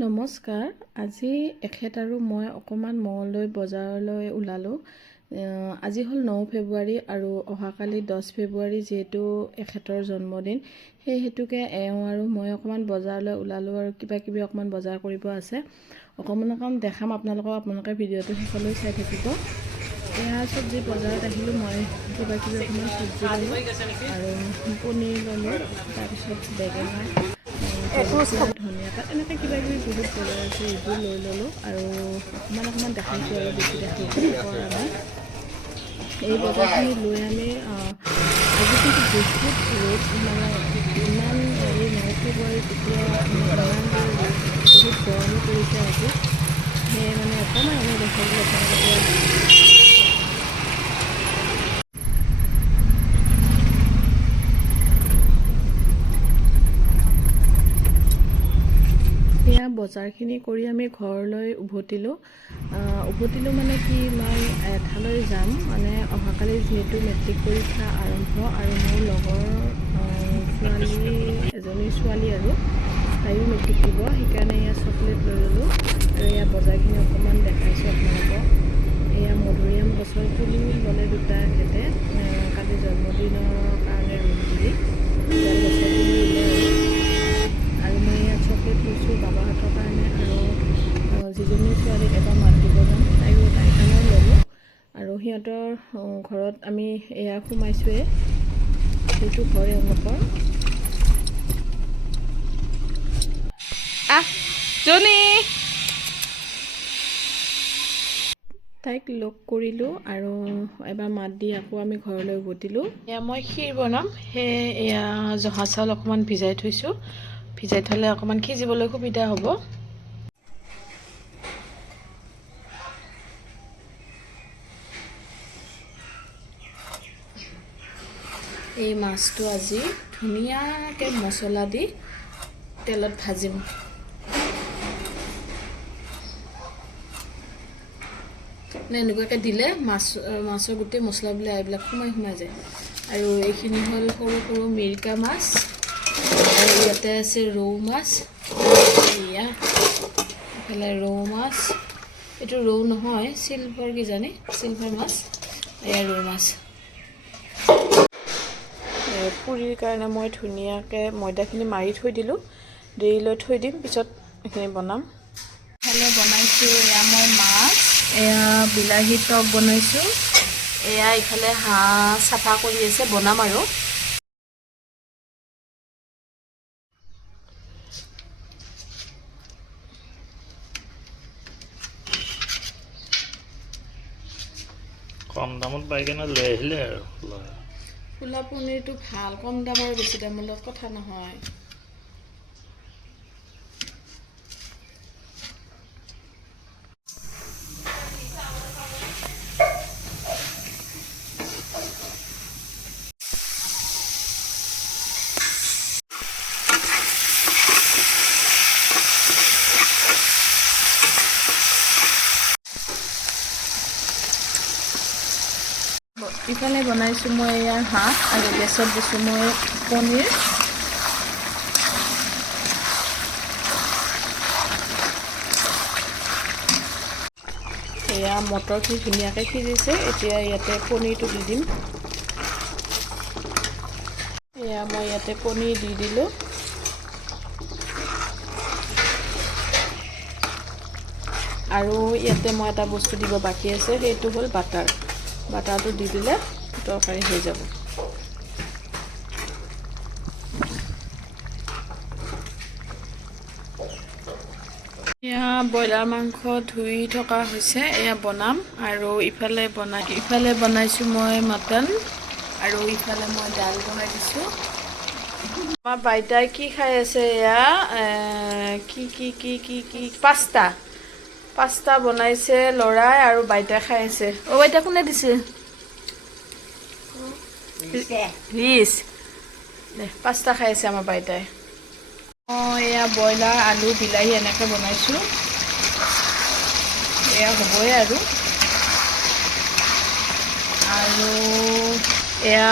নমস্কাৰ। আজি এখেত আৰু মই অকণমান মঙলদৈ বজাৰলৈ ওলালোঁ। আজি হ'ল 9 ফেব্ৰুৱাৰী আৰু অহাকালি 10 ফেব্ৰুৱাৰী যিহেতু এখেতৰ জন্মদিন, সেই হেতুকে এওঁ আৰু মই অকণমান বজাৰলৈ ওলালোঁ আৰু কিবাকিবি অকণমান বজাৰ কৰিব আছে। অকণমান দেখাম আপোনালোকক, আপোনালোকে ভিডিঅ'টো শেষলৈ চাই থাকিব। এয়া চব্জি বজাৰত আহিলোঁ, মই কিবাকিবি অকণমান চব্জি ল'লোঁ আৰু পনীৰ ল'লোঁ, তাৰপিছত বেঙেনা, ধনিয়া পাত, এনেকৈ কিবাকিবি বহুত বজাৰ আছে, এইবোৰ লৈ ল'লোঁ আৰু অকণমান দেখাইছোঁ আৰু বেছি দেখাব পৰা নাই। এই বজাৰখিনি লৈ আমি আজি কিন্তু বহুত ৰ'দ, মানে ইমান 9 ফেব্ৰুৱাৰীত এতিয়া ইমান বহুত গৰমো পৰিছে আজি, সেয়ে মানে অকণমান আমি দেখাবলৈ আপোনালোকে এয়া বজাৰখিনি কৰি আমি ঘৰলৈ উভতিলোঁ মানে কি, মই এঠাইলৈ যাম, মানে অহাকালি যিহেতু মেট্ৰিক পৰীক্ষা আৰম্ভ আৰু মোৰ লগৰ এজনী ছোৱালী আৰু তাইও মেট্ৰিক দিব, সেইকাৰণে এয়া চকলেট লৈ ল'লোঁ আৰু এয়া বজাৰখিনি অকণমান দেখাইছোঁ আপোনালোকক। এয়া মধুৰিআম গছৰ পুলি ল'লে দুটা এখেতে, কালি জন্মদিনৰ কাৰণে ৰুম বুলি গছৰ পুলি ৰুলে আৰু মই ইয়াত চকলেট লৈছোঁ বাবাহঁতৰ কাৰণে আৰু যিজনী ছোৱালীক এবাৰ মাত দিব যাম তাইৰ কাৰণেও ল'লোঁ আৰু সিহঁতৰ ঘৰত আমি এয়া সোমাইছোঁৱে, সেইটো ঘৰ এওঁলোকৰ। তাইক লগ কৰিলোঁ আৰু এবাৰ মাত দি আকৌ আমি ঘৰলৈ উভতিলোঁ। এয়া মই ক্ষীৰ বনাম, সেয়ে এয়া জহা চাউল অকণমান ভিজাই থৈছোঁ, ভিজাই থ'লে অকণমান সিজিবলৈ সুবিধা হ'ব। এই মাছটো আজি ধুনীয়াকৈ মছলা দি তেলত ভাজিম। এনেকুৱাকৈ দিলে মাছৰ গোটেই মছলাবিলাক এইবিলাক সোমাই যায়। আৰু এইখিনি হ'ল সৰু সৰু মিৰিকা মাছ আৰু ইয়াতে আছে ৰৌ মাছ, এয়া এইফালে ৰৌ মাছ, এইটো ৰৌ নহয়, চিলভাৰ কিজানি, চিলভাৰ মাছ, এয়া ৰৌ মাছ। পুৰিৰ কাৰণে মই ধুনীয়াকৈ ময়দাখিনি মাৰি থৈ দিলোঁ, দেৰিলৈ থৈ দিম, পিছত এইখিনি বনাম। এইফালে বনাইছোঁ এয়া মই মাছ, এয়া বিলাহী টক বনাইছোঁ, এয়া ইফালে হাঁহ চাফা কৰি আছে, বনাম আৰু। কম দামত পাই কেনে লৈ আহিলে আৰু ফুলা পনীৰটো ভাল, কম দাম আৰু বেছি দামৰ লগত কথা নহয়। ইফালে বনাইছোঁ মই এয়া হাঁহ আৰু গেছত দিছোঁ মই পনীৰ। এয়া মটৰখিনি ধুনীয়াকৈ সিজিছে, এতিয়া ইয়াতে পনীৰটো দি দিম। এয়া মই ইয়াতে পনীৰ দি দিলোঁ। আৰু ইয়াতে মই এটা বস্তু দিব বাকী আছে, সেইটো হ'ল বাটাৰ। বাটাৰটো দি দিলে তৰকাৰী হৈ যাব। এয়া ব্ৰইলাৰ মাংস ধুই থকা হৈছে, এয়া বনাম আৰু ইফালে বনাইছোঁ মই মটন আৰু ইফালে মই দাইল বনাই দিছোঁ। আমাৰ বাইতাই কি খাই আছে, এয়া কি পাস্তা বনাইছে ল'ৰাই আৰু বাইতাই খাই আছে। অ' বাইতা কোনে দিছে? ৰিচ দে, পাস্তা খাই আছে আমাৰ বাইতাই। অঁ, এয়া ব্ৰইলাৰ আলু বিলাহী এনেকৈ বনাইছোঁ, এয়া হ'বই আৰু এয়া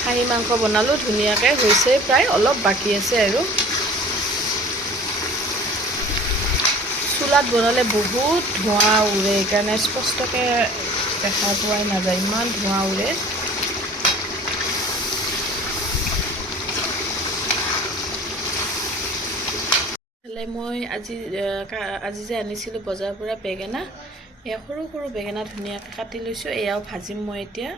খাহী মাংস বনালোঁ, ধুনীয়াকৈ হৈছে, প্ৰায় অলপ বাকী আছে আৰু। চুলাত বনালে বহুত ধোঁৱা উৰে, সেইকাৰণে স্পষ্টকৈ দেখা পোৱাই নাযায়, ইমান ধোঁৱা উৰে। মই আজি যে আনিছিলোঁ বজাৰৰ পৰা বেঙেনা, এয়া সৰু সৰু বেঙেনা ধুনীয়াকৈ কাটি লৈছোঁ, এয়াও ভাজিম মই এতিয়া।